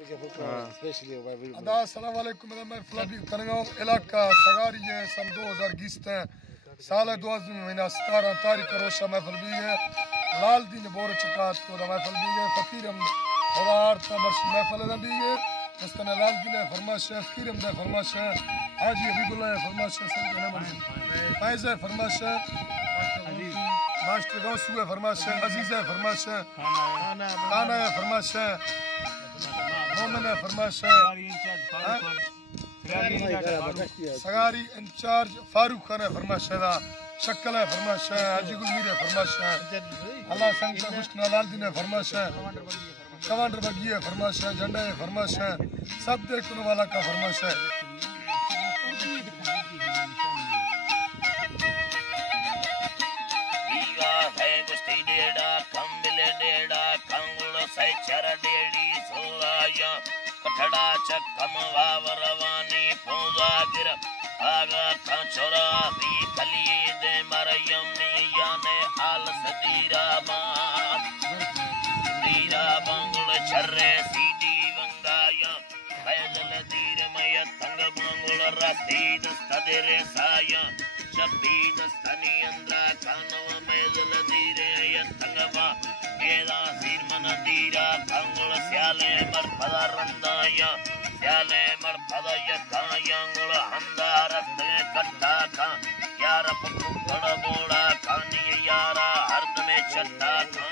अस्सलाम वालेकुम। मैं फलाबी करगांव इलाका सगारी है। सन 2020 है। साल 2000 महीना 17 तारीख रोशा महफल भी है। लाल दिन बोर चकात को महफल भी है। फकीरम और तबर्श महफल भी है। मस्तना लाल दिन फरमाश है। फकीरम दा फरमाश है। हाजी हबीबुल्लाह फरमाश है। संत नमन फैज है फरमाश है। मास्टर गौसू है फरमाश है। अजीज है फरमाश है। खाना है फरमाश है। मोमिन है फरमाश है। सगारी इंचार्ज फारूक खान है फरमाश है। शक्ल है फरमाश है। हाजी गुलमीर है फरमाश है। अल्लाह संग मुश्किल लाल दिन है फरमाश है। कमांडर बगी है फरमाश है। झंडा है फरमाश है। सब देखने वाला का फरमाश है। कठड़ा चक्कम वावरवानी पूजा गिर आगा कंचोरा भी कली दे मरियम याने हाल सदीरा बांगुल छर्रे सीडी वंगाया फैजल दीर मय तंग बांगुल रसीद सदरे साया शबीद स्तनी अंद्रा कानव मैजल दीरे यंतंगवा एदा सीर मन दीरा बांगुल स्याले मर पदा रंदाया स्याले मर पदा यकायांगुल हंदारत कट्टा का यार पक्कु बड़ा बोड़ा कानी यारा हर्द में चट्टा का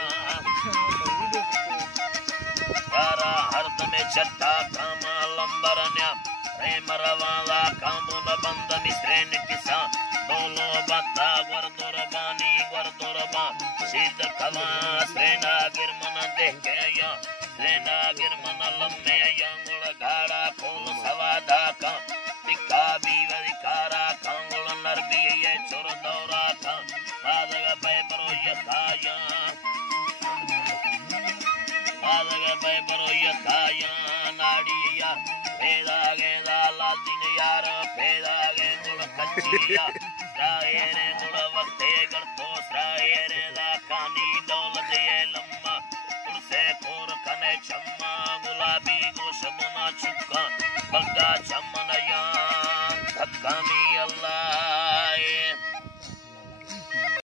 यारा हर्द में चट्टा का मालंबरन्या प्रेमरवाला कामुन बंद मिश्रेन किसा दोलो बत्ता गुरदुरबानी गुरदुरबा सिद्ध कला सेना गिरमन देखेया सेना गिरमन लम्बे यांगुल घाड़ा खोल सवादा का टिक्का बीवरिकारा कांगुल नरबी ये चुर दौरा का बादग पैबरो यथाया बादग पैबरो यथाया नाड़िया फेदा गेदा लादिन यार फेदा गेदुल कच्चिया स्राएरे गुल वक्ते गड़तो स्राएरे दा कानी दौलत ये लम्मा उड़से कोर कने चम्मा गुलाबी गोशमुना चुक्का बग्गा चमन यान धक्का मी